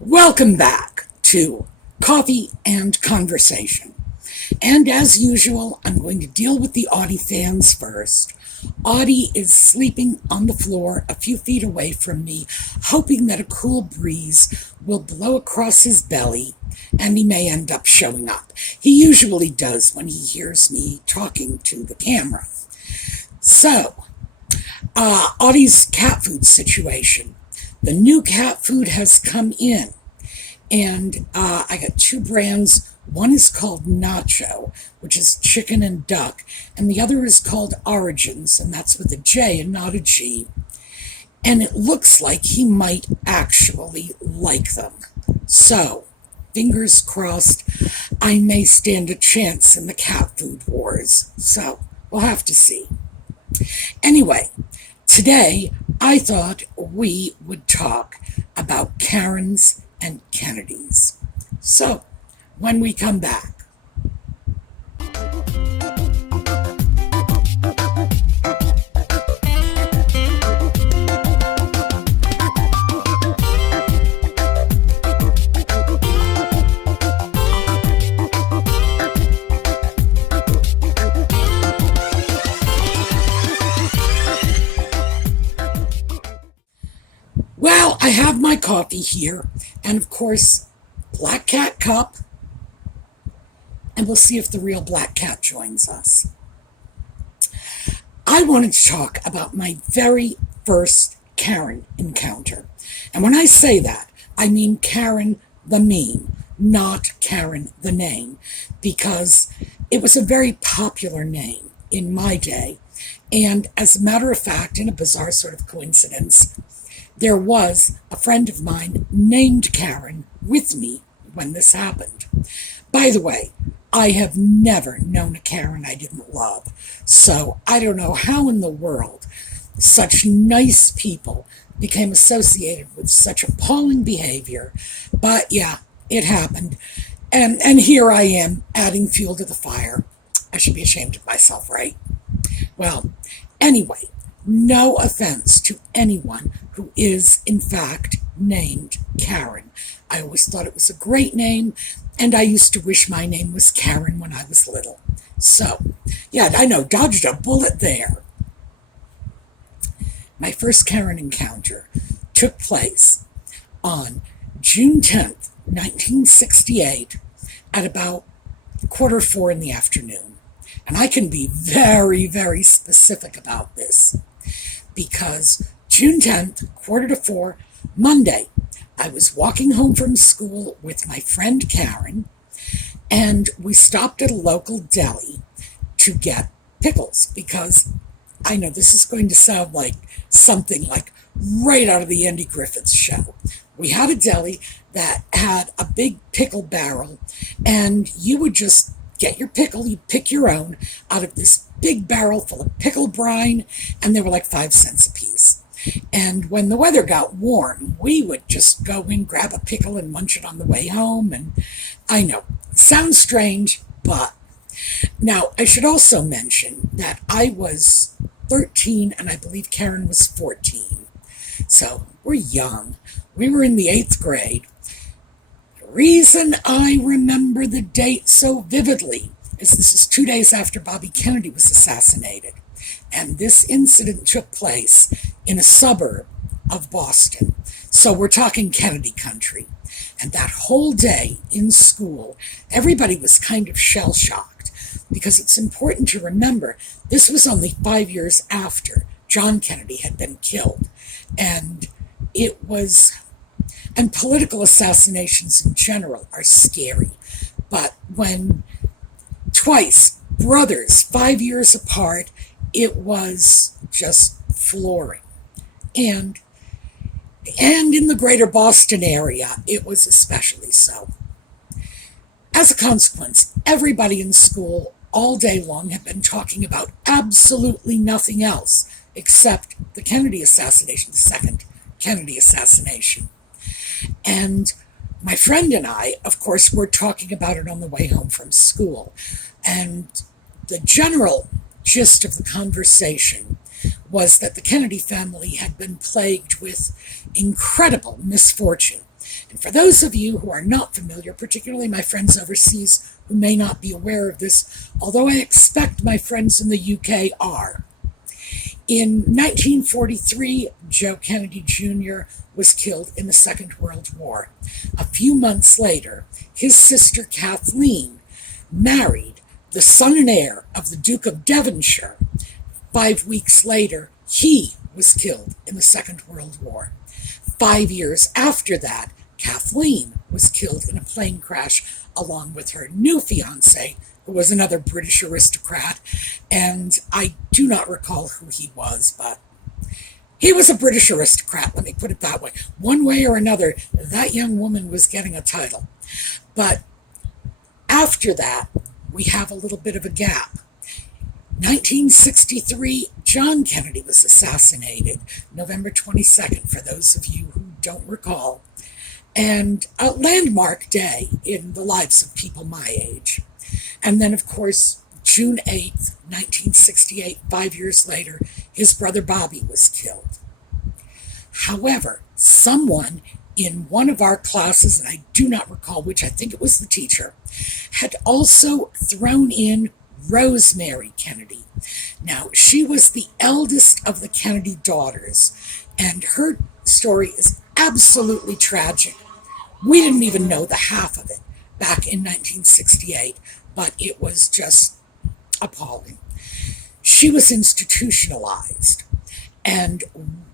Welcome back to Coffee and Conversation. And as usual, I'm going to deal with the Audie fans first. Audie is sleeping on the floor a few feet away from me, hoping that a cool breeze will blow across his belly and he may end up showing up. He usually does when he hears me talking to the camera. So, Audie's cat food situation. The new cat food has come in, and I got two brands. One is called Nacho, which is chicken and duck, and the other is called Origins, and that's with a J and not a G. And it looks like he might actually like them. So, fingers crossed, I may stand a chance in the cat food wars. So, we'll have to see. Anyway, today I thought we would talk about Karens and Kennedys. So, when we come back. Well, I have my coffee here, and of course, Black Cat Cup, and we'll see if the real Black Cat joins us. I wanted to talk about my very first Karen encounter. And when I say that, I mean Karen the meme, not Karen the name, because it was a very popular name in my day. And as a matter of fact, in a bizarre sort of coincidence, there was a friend of mine named Karen with me when this happened. By the way, I have never known a Karen I didn't love, so I don't know how in the world such nice people became associated with such appalling behavior, but yeah, it happened. And here I am adding fuel to the fire. I should be ashamed of myself, right? Well, anyway, no offense to anyone who is, in fact, named Karen. I always thought it was a great name, and I used to wish my name was Karen when I was little. So, yeah, I know, dodged a bullet there. My first Karen encounter took place on June 10th, 1968, at about 3:45 in the afternoon. And I can be very, very specific about this, because June 10th, 3:45, Monday, I was walking home from school with my friend Karen, and we stopped at a local deli to get pickles, because I know this is going to sound like something like right out of the Andy Griffith show. We had a deli that had a big pickle barrel, and you would just get your pickle, you'd pick your own out of this big barrel full of pickle brine, and they were like 5 cents a piece. And when the weather got warm, we would just go in, grab a pickle, and munch it on the way home. And I know, it sounds strange, but now I should also mention that I was 13 and I believe Karen was 14. So we're young. We were in the 8th grade. The reason I remember the date so vividly is this is 2 days after Bobby Kennedy was assassinated. And this incident took place in a suburb of Boston. So we're talking Kennedy country. And that whole day in school, everybody was kind of shell-shocked, because it's important to remember this was only 5 years after John Kennedy had been killed. And political assassinations in general are scary. But when twice, brothers, 5 years apart, it was just flooring. And in the greater Boston area, it was especially so. As a consequence, everybody in school all day long had been talking about absolutely nothing else except the Kennedy assassination, the second Kennedy assassination. And my friend and I, of course, were talking about it on the way home from school. And the general gist of the conversation was that the Kennedy family had been plagued with incredible misfortune. And for those of you who are not familiar, particularly my friends overseas who may not be aware of this, although I expect my friends in the UK are, in 1943, Joe Kennedy Jr. was killed in the Second World War. A few months later, his sister Kathleen married the son and heir of the Duke of Devonshire. 5 weeks later, he was killed in the Second World War. 5 years after that, Kathleen was killed in a plane crash along with her new fiancé, who was another British aristocrat, and I do not recall who he was, but he was a British aristocrat, let me put it that way. One way or another, that young woman was getting a title. But after that, we have a little bit of a gap. 1963, John Kennedy was assassinated, November 22nd, for those of you who don't recall, and a landmark day in the lives of people my age. And then, of course, June 8th, 1968, 5 years later, his brother Bobby was killed. However, someone in one of our classes, and I do not recall which, I think it was the teacher, had also thrown in Rosemary Kennedy. Now, she was the eldest of the Kennedy daughters, and her story is absolutely tragic. We didn't even know the half of it back in 1968, but it was just appalling. She was institutionalized, and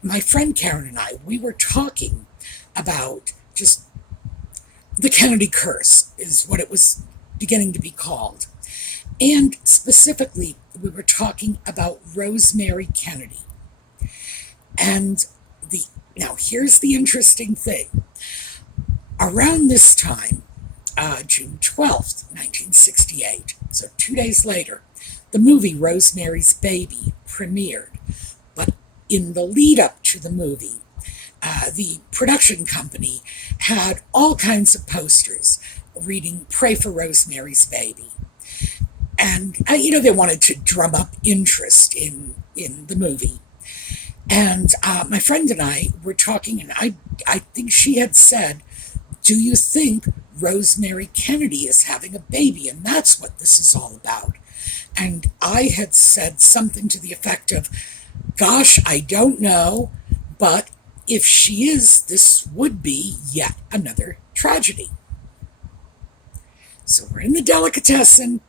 my friend Karen and I, we were talking about just the Kennedy curse, is what it was beginning to be called. And specifically, we were talking about Rosemary Kennedy. And now here's the interesting thing. Around this time, June 12th, 1968, so 2 days later, the movie Rosemary's Baby premiered. But in the lead up to the movie, the production company had all kinds of posters reading "Pray for Rosemary's Baby." And, they wanted to drum up interest in the movie. And my friend and I were talking, and I think she had said, "Do you think Rosemary Kennedy is having a baby? And that's what this is all about." And I had said something to the effect of, "Gosh, I don't know, but if she is, this would be yet another tragedy." So we're in the delicatessen.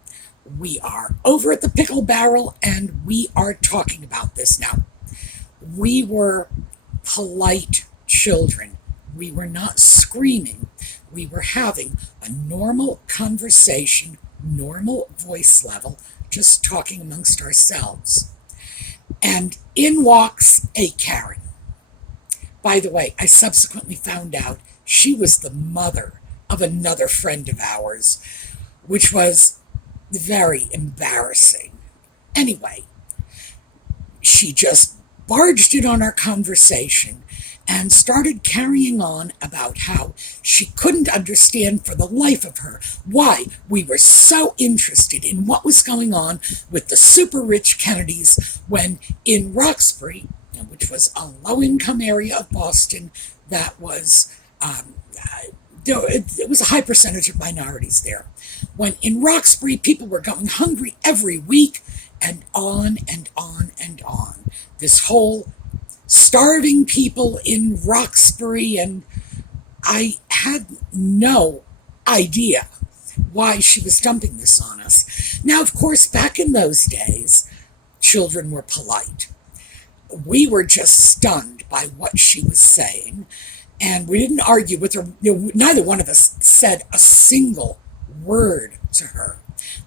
We are over at the pickle barrel, and we are talking about this now. We were polite children. We were not screaming. We were having a normal conversation, normal voice level, just talking amongst ourselves. And in walks a Karen. By the way, I subsequently found out she was the mother of another friend of ours, which was very embarrassing. Anyway, she just barged in on our conversation and started carrying on about how she couldn't understand for the life of her why we were so interested in what was going on with the super rich Kennedys when in Roxbury, which was a low-income area of Boston that was, it was a high percentage of minorities there. When in Roxbury, people were going hungry every week, and on and on and on. This whole starving people in Roxbury, and I had no idea why she was dumping this on us. Now, of course, back in those days, children were polite. We were just stunned by what she was saying, and we didn't argue with her. Neither one of us said a single word to her.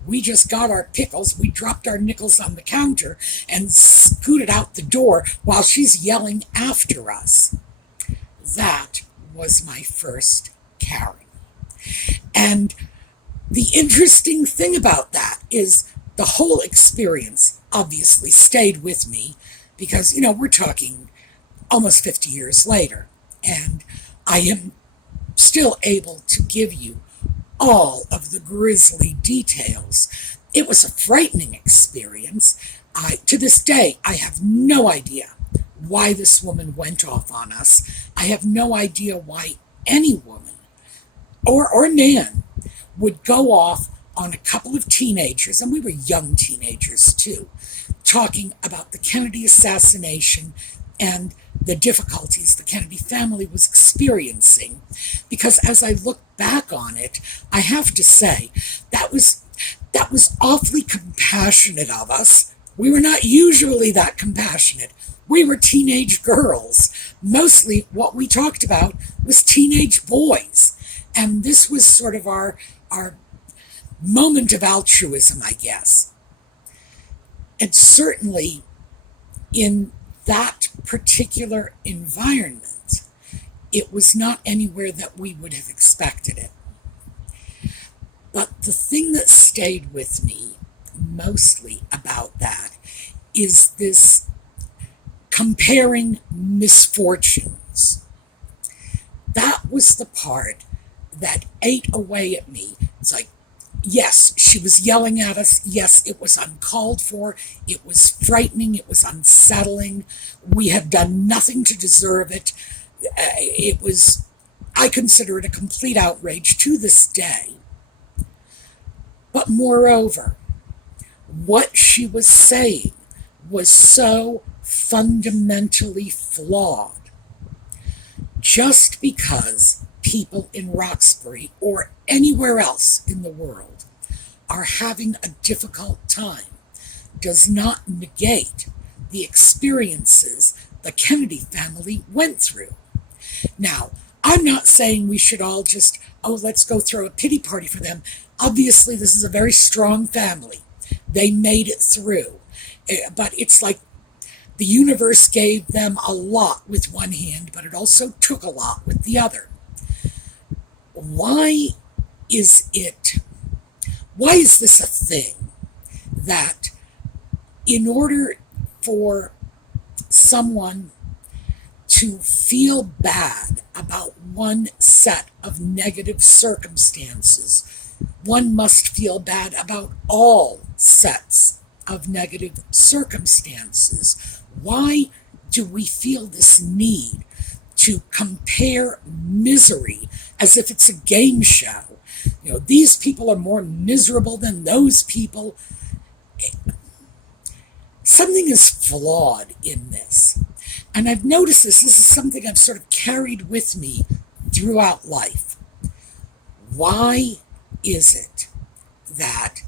We just got our pickles, we dropped our nickels on the counter, and scooted out the door while she's yelling after us. That was my first Karen. And the interesting thing about that is the whole experience obviously stayed with me because, we're talking almost 50 years later, and I am still able to give you all of the grisly details. It was a frightening experience. To this day, I have no idea why this woman went off on us. I have no idea why any woman or man would go off on a couple of teenagers, and we were young teenagers too, talking about the Kennedy assassination and the difficulties the Kennedy family was experiencing. Because as I look back on it, I have to say that was awfully compassionate of us. We were not usually that compassionate. We were teenage girls. Mostly what we talked about was teenage boys. And this was sort of our moment of altruism, I guess. And certainly in that particular environment, it was not anywhere that we would have expected it. But the thing that stayed with me mostly about that is this comparing misfortunes. That was the part that ate away at me. It's like, yes, she was yelling at us. Yes, it was uncalled for. It was frightening. It was unsettling. We had done nothing to deserve it. I consider it a complete outrage to this day. But moreover, what she was saying was so fundamentally flawed. Just because people in Roxbury or anywhere else in the world are having a difficult time does not negate the experiences the Kennedy family went through. Now, I'm not saying we should all just, let's go throw a pity party for them. Obviously, this is a very strong family. They made it through. But it's like the universe gave them a lot with one hand, but it also took a lot with the other. Why is this a thing that in order for someone to feel bad about one set of negative circumstances, one must feel bad about all sets of negative circumstances? Why do we feel this need to compare misery as if it's a game show? These people are more miserable than those people. Something is flawed in this. And I've noticed this is something I've sort of carried with me throughout life. Why is it that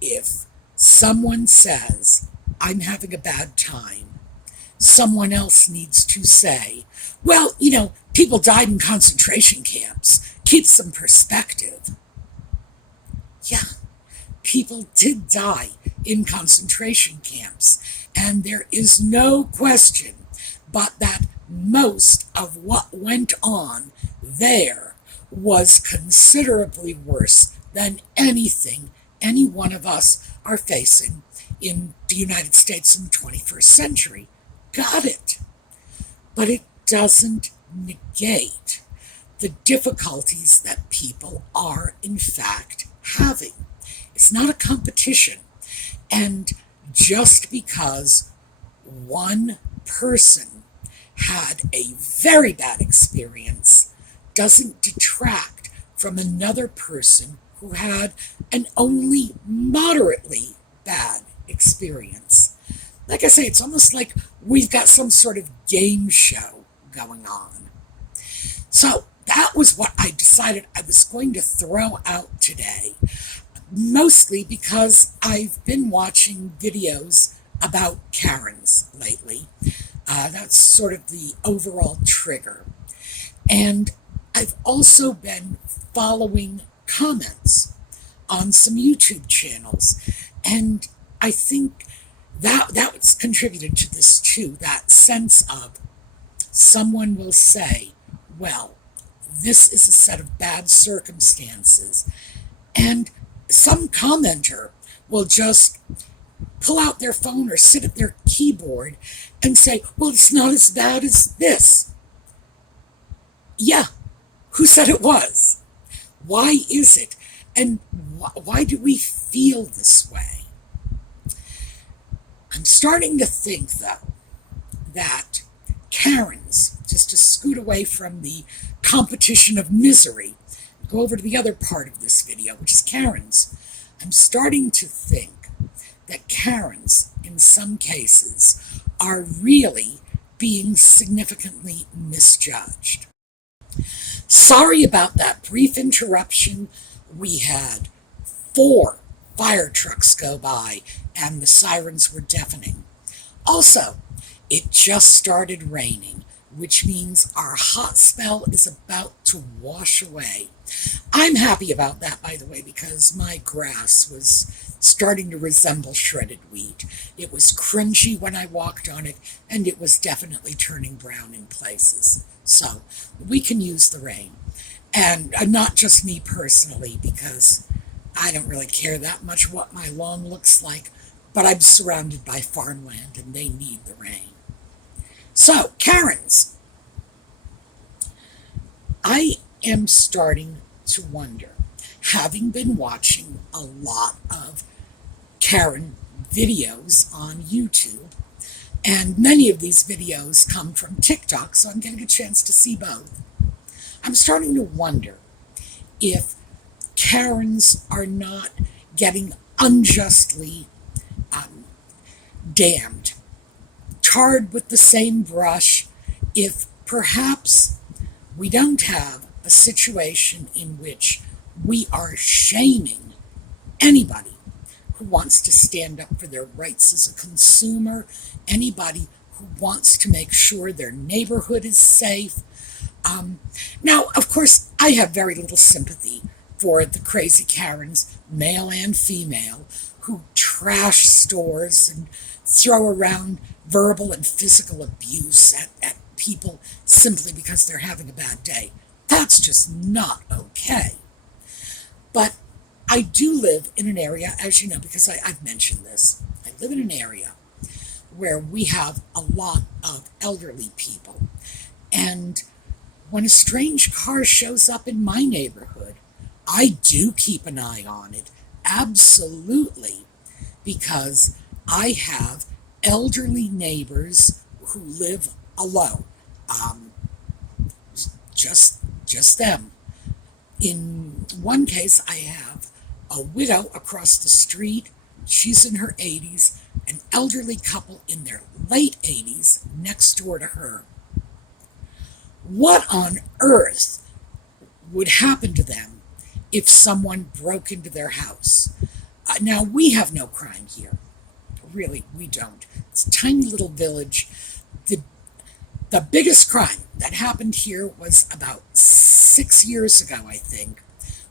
if someone says, I'm having a bad time, someone else needs to say, well, people died in concentration camps. Keep some perspective. Yeah, people did die in concentration camps. And there is no question but that most of what went on there was considerably worse than anything any one of us are facing in the United States in the 21st century. Got it. But it doesn't negate the difficulties that people are, in fact, having. It's not a competition. And just because one person had a very bad experience doesn't detract from another person who had an only moderately bad experience. Like I say, it's almost like we've got some sort of game show going on. So that was what I decided I was going to throw out today, mostly because I've been watching videos about Karens lately. That's sort of the overall trigger. And I've also been following comments on some YouTube channels. And I think that's contributed to this too, that sense of someone will say, well, this is a set of bad circumstances. And some commenter will just pull out their phone or sit at their keyboard and say, well, it's not as bad as this. Yeah, who said it was? Why is it? And why do we feel this way? I'm starting to think, though, that Karens, just to scoot away from the competition of misery, go over to the other part of this video, which is Karens. I'm starting to think that Karens, in some cases, are really being significantly misjudged. Sorry about that brief interruption. We had 4 fire trucks go by, and the sirens were deafening. Also, it just started raining, which means our hot spell is about to wash away. I'm happy about that, by the way, because my grass was starting to resemble shredded wheat. It was crunchy when I walked on it, and it was definitely turning brown in places. So we can use the rain. And not just me personally, because I don't really care that much what my lawn looks like, but I'm surrounded by farmland and they need the rain. So, Karens. I am starting to wonder, having been watching a lot of Karen videos on YouTube, and many of these videos come from TikTok, so I'm getting a chance to see both. I'm starting to wonder if Karens are not getting unjustly damned, tarred with the same brush, if perhaps we don't have a situation in which we are shaming anybody who wants to stand up for their rights as a consumer, anybody who wants to make sure their neighborhood is safe. Now, of course, I have very little sympathy for the crazy Karens, male and female, who trash stores and throw around verbal and physical abuse at people simply because they're having a bad day. That's just not okay. But I do live in an area, as you know, because I've mentioned this, I live in an area where we have a lot of elderly people. And when a strange car shows up in my neighborhood, I do keep an eye on it, absolutely, because I have elderly neighbors who live alone, just them. In one case, I have a widow across the street. She's in her 80s, an elderly couple in their late 80s next door to her. What on earth would happen to them if someone broke into their house? Now, we have no crime here. Really, we don't. It's a tiny little village. The biggest crime that happened here was about 6 years ago, I think,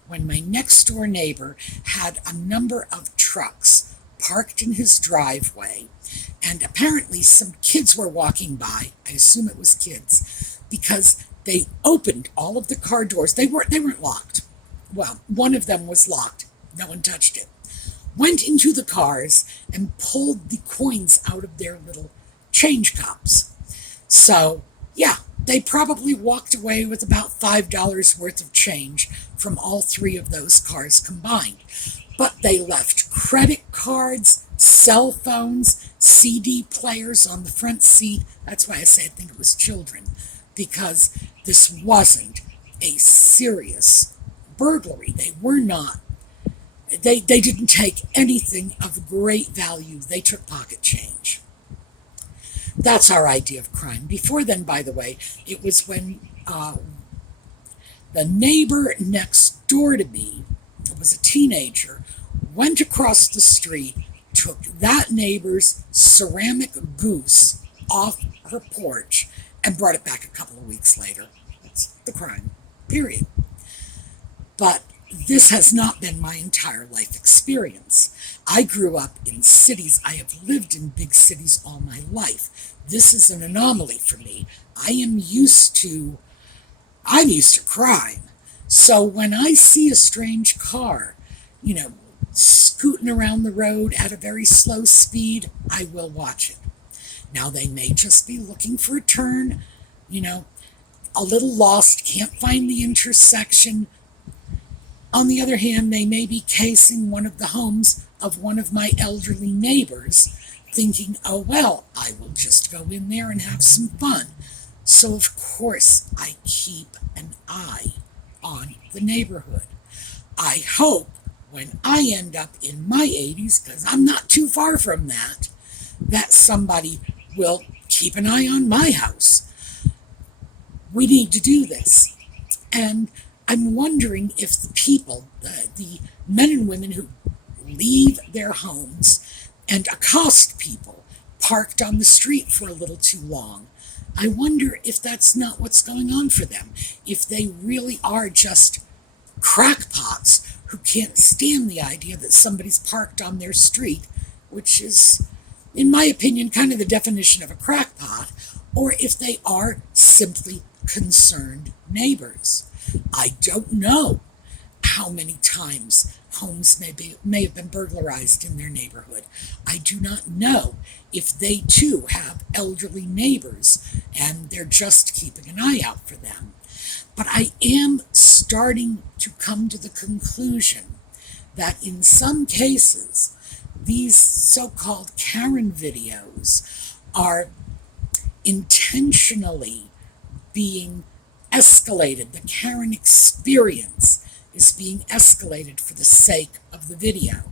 when my next door neighbor had a number of trucks parked in his driveway, and apparently some kids were walking by. I assume it was kids, because they opened all of the car doors. They weren't locked. Well, one of them was locked. No one touched it. Went into the cars and pulled the coins out of their little change cups. So, yeah, they probably walked away with about $5 worth of change from all 3 of those cars combined. But they left credit cards, cell phones, CD players on the front seat. That's why I say I think it was children, because this wasn't a serious burglary. They were not. They didn't take anything of great value. They took pocket change. That's our idea of crime. Before then, by the way, it was when the neighbor next door to me, who was a teenager, went across the street, took that neighbor's ceramic goose off her porch, and brought it back a couple of weeks later. That's the crime, period. But this has not been my entire life experience. I grew up in cities. I have lived in big cities all my life. This is an anomaly for me. I'm used to crime. So when I see a strange car, scooting around the road at a very slow speed, I will watch it. Now, they may just be looking for a turn, a little lost, can't find the intersection. On the other hand, they may be casing one of the homes of one of my elderly neighbors, thinking, oh, well, I will just go in there and have some fun. So of course I keep an eye on the neighborhood. I hope when I end up in my 80s, because I'm not too far from that, that somebody will keep an eye on my house. We need to do this. And I'm wondering if the people, the men and women who leave their homes and accost people parked on the street for a little too long, I wonder if that's not what's going on for them. If they really are just crackpots who can't stand the idea that somebody's parked on their street, which is, in my opinion, kind of the definition of a crackpot, or if they are simply concerned neighbors. I don't know how many times homes may have been burglarized in their neighborhood. I do not know if they too have elderly neighbors and they're just keeping an eye out for them. But I am starting to come to the conclusion that in some cases, these so-called Karen videos are intentionally being escalated. The Karen experience is being escalated for the sake of the video.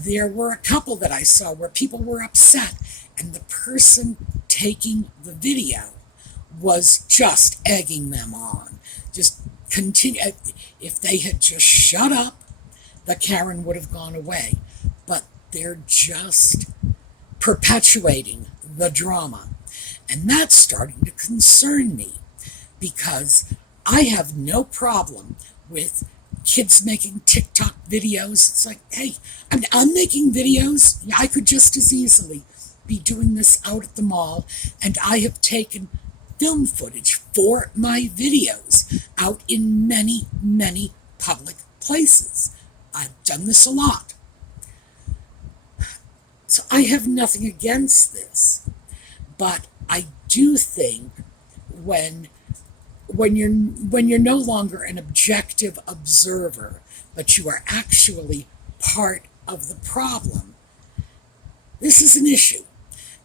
There were a couple that I saw where people were upset and the person taking the video was just egging them on. Just continue. If they had just shut up, the Karen would have gone away. But they're just perpetuating the drama. And that's starting to concern me because I have no problem with kids making TikTok videos. It's like, hey, I'm making videos. I could just as easily be doing this out at the mall, and I have taken film footage for my videos out in many, many public places. I've done this a lot. So I have nothing against this, but I do think when you're no longer an objective observer, but you are actually part of the problem, this is an issue.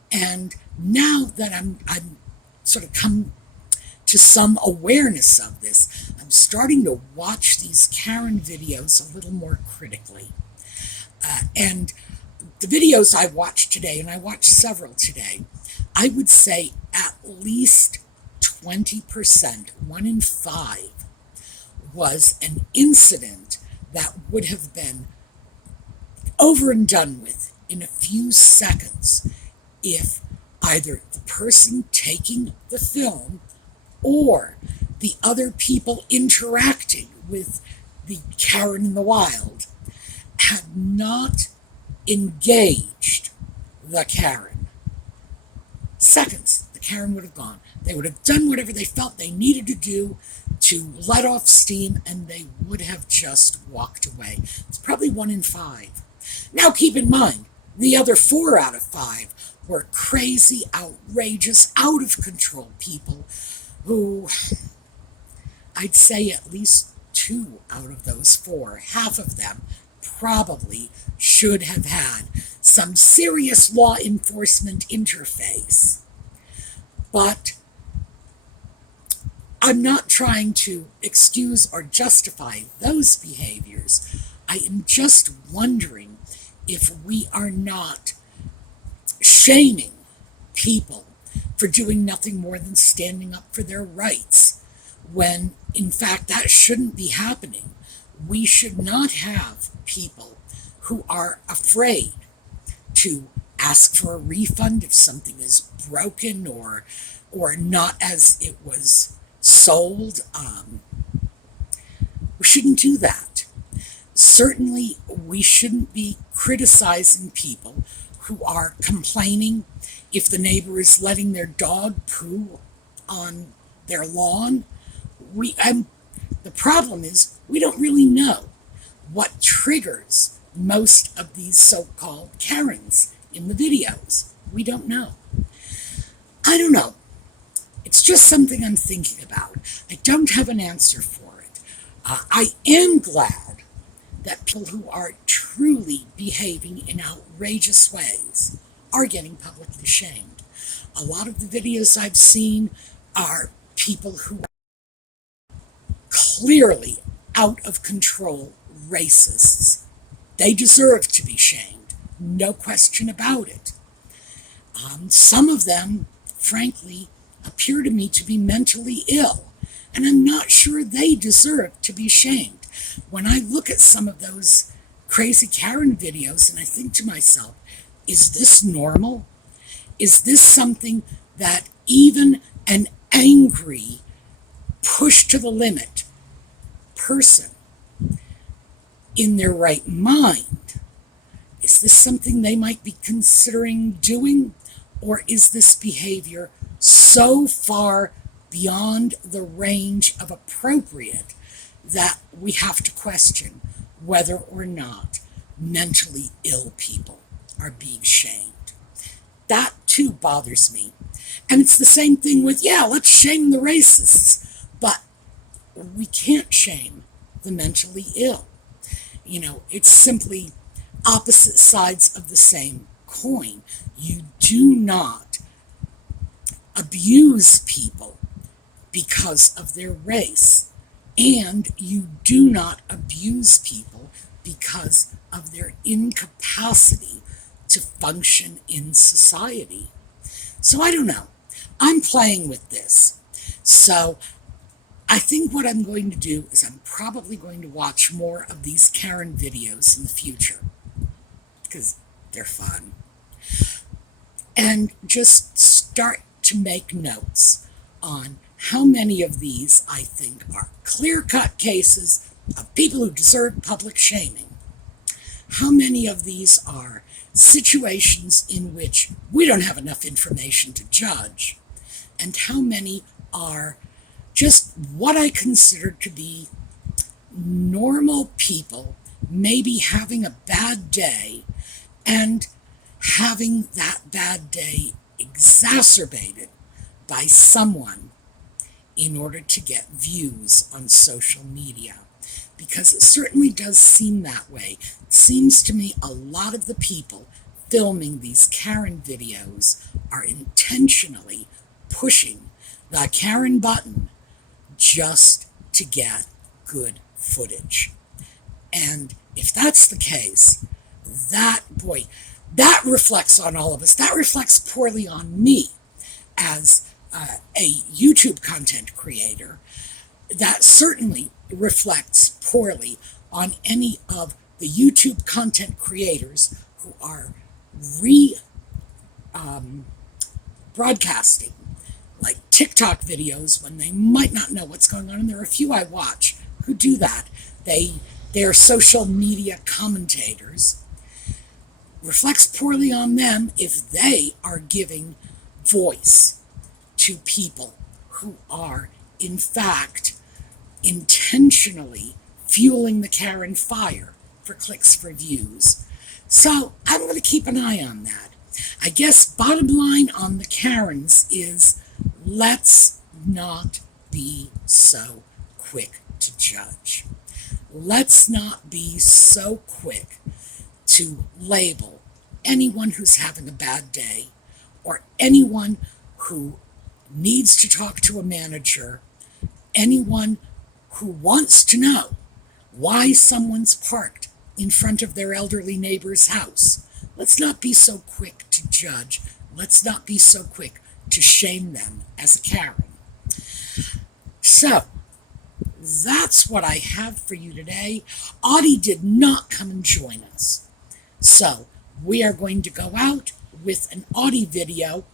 And now that I'm sort of come to some awareness of this, I'm starting to watch these Karen videos a little more critically. And the videos I watched today, and I watched several today, I would say at least 20%, 1 in 5, was an incident that would have been over and done with in a few seconds if either the person taking the film or the other people interacting with the Karen in the wild had not engaged the Karen. Seconds, the Karen would have gone. They would have done whatever they felt they needed to do to let off steam, and they would have just walked away. It's probably 1 in 5. Now keep in mind, the other 4 out of 5 were crazy, outrageous, out of control people who, I'd say at least 2 out of those 4, half of them, probably should have had some serious law enforcement interface. But I'm not trying to excuse or justify those behaviors. I am just wondering if we are not shaming people for doing nothing more than standing up for their rights, when in fact that shouldn't be happening. We should not have people who are afraid to ask for a refund if something is broken or not as it was sold. We shouldn't do that. Certainly, we shouldn't be criticizing people who are complaining if the neighbor is letting their dog poo on their lawn. The problem is we don't really know what triggers most of these so-called Karens in the videos. We don't know. I don't know. It's just something I'm thinking about. I don't have an answer for it. I am glad that people who are truly behaving in outrageous ways are getting publicly shamed. A lot of the videos I've seen are people who are clearly out of control racists. They deserve to be shamed, no question about it. Some of them, frankly, appear to me to be mentally ill, and I'm not sure they deserve to be shamed. When I look at some of those crazy Karen videos and I think to myself, is this normal? Is this something that even an angry, pushed to the limit person in their right mind, is this something they might be considering doing? Or is this behavior so far beyond the range of appropriate that we have to question whether or not mentally ill people are being shamed? That too bothers me. And it's the same thing with, let's shame the racists, but we can't shame the mentally ill. It's simply opposite sides of the same coin. You do not abuse people because of their race, and you do not abuse people because of their incapacity to function in society. So I don't know. I'm playing with this. So I think what I'm going to do is I'm probably going to watch more of these Karen videos in the future because they're fun. And just start to make notes on how many of these I think are clear-cut cases of people who deserve public shaming. How many of these are situations in which we don't have enough information to judge, and how many are just what I consider to be normal people maybe having a bad day and having that bad day exacerbated by someone in order to get views on social media. Because it certainly does seem that way. It seems to me a lot of the people filming these Karen videos are intentionally pushing the Karen button just to get good footage. And if that's the case, that reflects on all of us. That reflects poorly on me as a YouTube content creator. That certainly reflects poorly on any of the YouTube content creators who are broadcasting like TikTok videos when they might not know what's going on. And there are a few I watch who do that. They're social media commentators. Reflects poorly on them if they are giving voice to people who are, in fact, intentionally fueling the Karen fire for clicks, for views. So I'm going to keep an eye on that. I guess bottom line on the Karens is let's not be so quick to judge. Let's not be so quick to label anyone who's having a bad day or anyone who needs to talk to a manager, anyone who wants to know why someone's parked in front of their elderly neighbor's house. Let's not be so quick to judge. Let's not be so quick to shame them as a Karen. So, that's what I have for you today. Audie did not come and join us. So, we are going to go out with an Audie video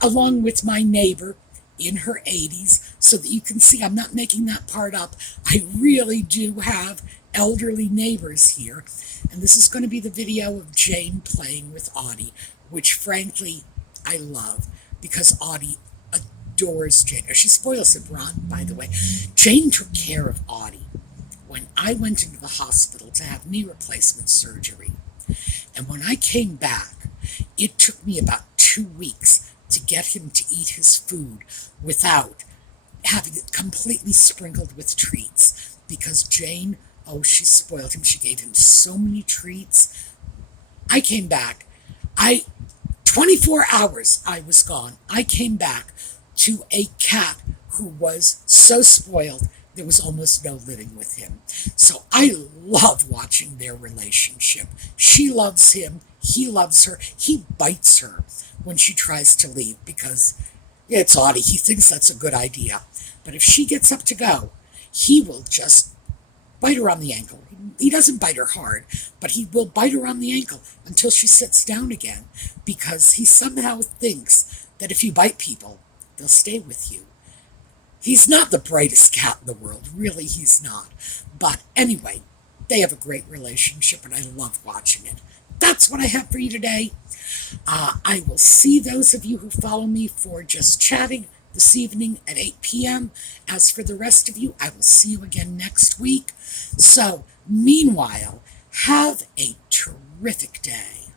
along with my neighbor in her 80s so that you can see I'm not making that part up. I really do have elderly neighbors here. And this is going to be the video of Jane playing with Audie, which frankly I love because Audie adores Jane. She spoils it rotten, by the way. Jane took care of Audie when I went into the hospital to have knee replacement surgery. And when I came back, it took me about 2 weeks to get him to eat his food without having it completely sprinkled with treats. Because Jane, she spoiled him. She gave him so many treats. I came back. 24 hours I was gone. I came back to a cat who was so spoiled there was almost no living with him. So I love watching their relationship. She loves him. He loves her. He bites her when she tries to leave because it's Audie. He thinks that's a good idea. But if she gets up to go, he will just bite her on the ankle. He doesn't bite her hard, but he will bite her on the ankle until she sits down again because he somehow thinks that if you bite people, they'll stay with you. He's not the brightest cat in the world. Really, he's not. But anyway, they have a great relationship, and I love watching it. That's what I have for you today. I will see those of you who follow me for Just Chatting this evening at 8 p.m. As for the rest of you, I will see you again next week. So, meanwhile, have a terrific day.